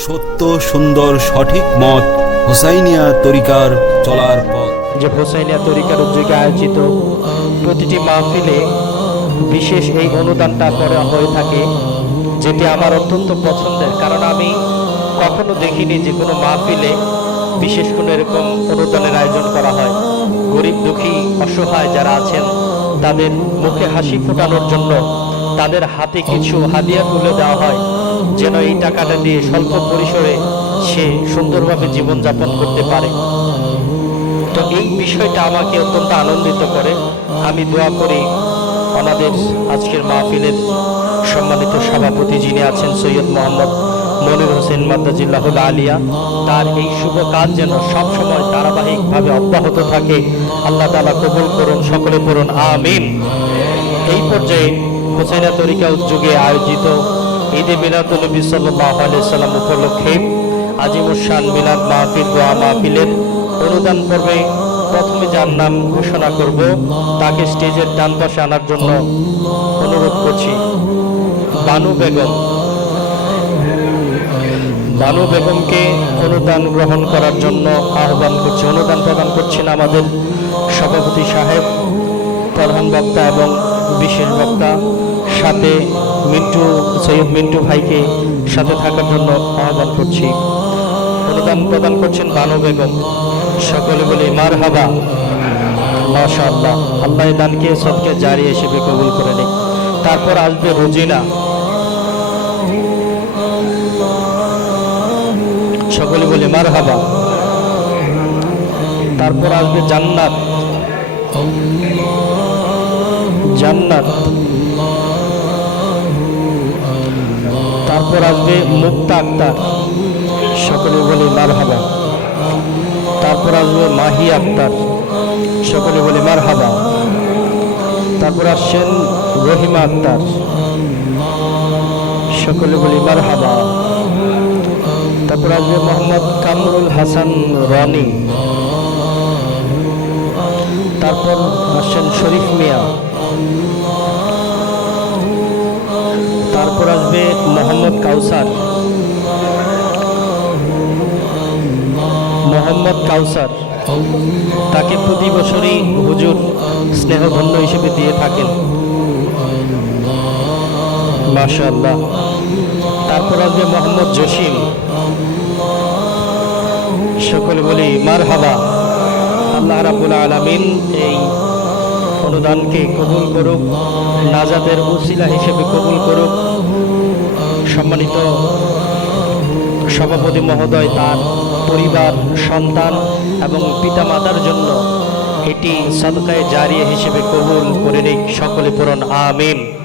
সত্য, সুন্দর, সঠিক মত হুসাইনিয়া তরিকার চলার পথ। যে হোসাইনিয়া তরিকার উদ্যোগে আয়োজিত প্রতিটি মাহফিলে বিশেষ এই অনুদানটা করা হয়ে থাকে, যেটি আমার অত্যন্ত পছন্দের। কারণ আমি কখনো দেখিনি যে কোনো মাহফিলে বিশেষ কোনো এরকম অনুদানের আয়োজন করা হয়। গরিব দুঃখী, অসহায় যারা আছেন, তাদের মুখে হাসি ফোটানোর জন্য তাদের হাতে কিছু হাদিয়া তুলে দেওয়া হয়। যেন এই টাকাটা দিয়ে স্বল্প পরিসরে সে সুন্দরভাবে জীবনযাপন করতে পারে। তো এই বিষয়টা আমাকে অত্যন্ত আনন্দিত করে। আমি দোয়া করি আমাদের আজকের মাহফিলের সম্মানিত সভাপতি যিনি আছেন সৈয়দ মোহাম্মদ মনির হোসেন মাদ্দাজিল্লাহুল আলিয়া, তার এই শুভ কাজ যেন সবসময় ধারাবাহিকভাবে অব্যাহত থাকে। আল্লাহ তালা কবুল করুন, সকলে করুন আমিন। এই পর্যায়ে হোসেনা তরিকা উদ্যোগে আয়োজিত ঈদে মিলাদুলনবী সাল্লাহ সাল্লাম উপলক্ষে আজিমুসান মিলাদ মাহফিল দোয়া মাহফিলের অনুদান পর্বে প্রথমে যার নাম ঘোষণা করব, তাকে স্টেজের ডান পাশে আনার জন্য অনুরোধ করছি। বানু বেগম। বানু বেগমকে অনুদান গ্রহণ করার জন্য আহ্বান করছি, অনুদান প্রদান করছেন আমাদের সভাপতি সাহেব, প্রধান বক্তা এবং বিশেষ বক্তা, সাথে মিন্টু, সৈয়দ মিন্টু ভাইকে সাথে থাকার জন্য আহ্বান করছি। অনুদান প্রদান করছেন বানু বেগম। সকলে বলি মার হাবা মাশা আল্লাহ দানকে সবকে জারি হিসেবে কবুল করে নিক। তারপর আসবে রোজিনা। সকলে বলি মার হাবা তারপর আসবে জান্নাত। জান্নাত। তারপর আসবে মুক্তা আক্তার। সকলে বলে, মার হাবা। তারপর আসবে মাহি আক্তার। সকলে বলে, মার হাবা। তারপর আসছেন রহিমা আক্তার। সকলে বলি, মার হাবা। তারপর আসবে মোহাম্মদ কামরুল হাসান রনি। তারপর আসছেন শরীফ মোহাম্মদ কাউসার। মোহাম্মদ কাউসার। তাকে প্রতি বছরই হুজুর স্নেহধন্য হিসেবে দিয়ে থাকেন। মাশাআল্লাহ। তারপর আসবে মোহাম্মদ জসিম। সকলে বলি মার হাবা আল্লাহ রাবুল আলমিন এই অনুদানকে কবুল করুক নাজাদের উসিলা হিসেবে কবুল করুক। সম্মানিত সভাপতি মহোদয়, তার পরিবার, সন্তান এবং পিতা মাতার জন্য এটি সদকায় জারিয়া হিসেবে কবুল করে নিক। সকলে পূরণ আমিন।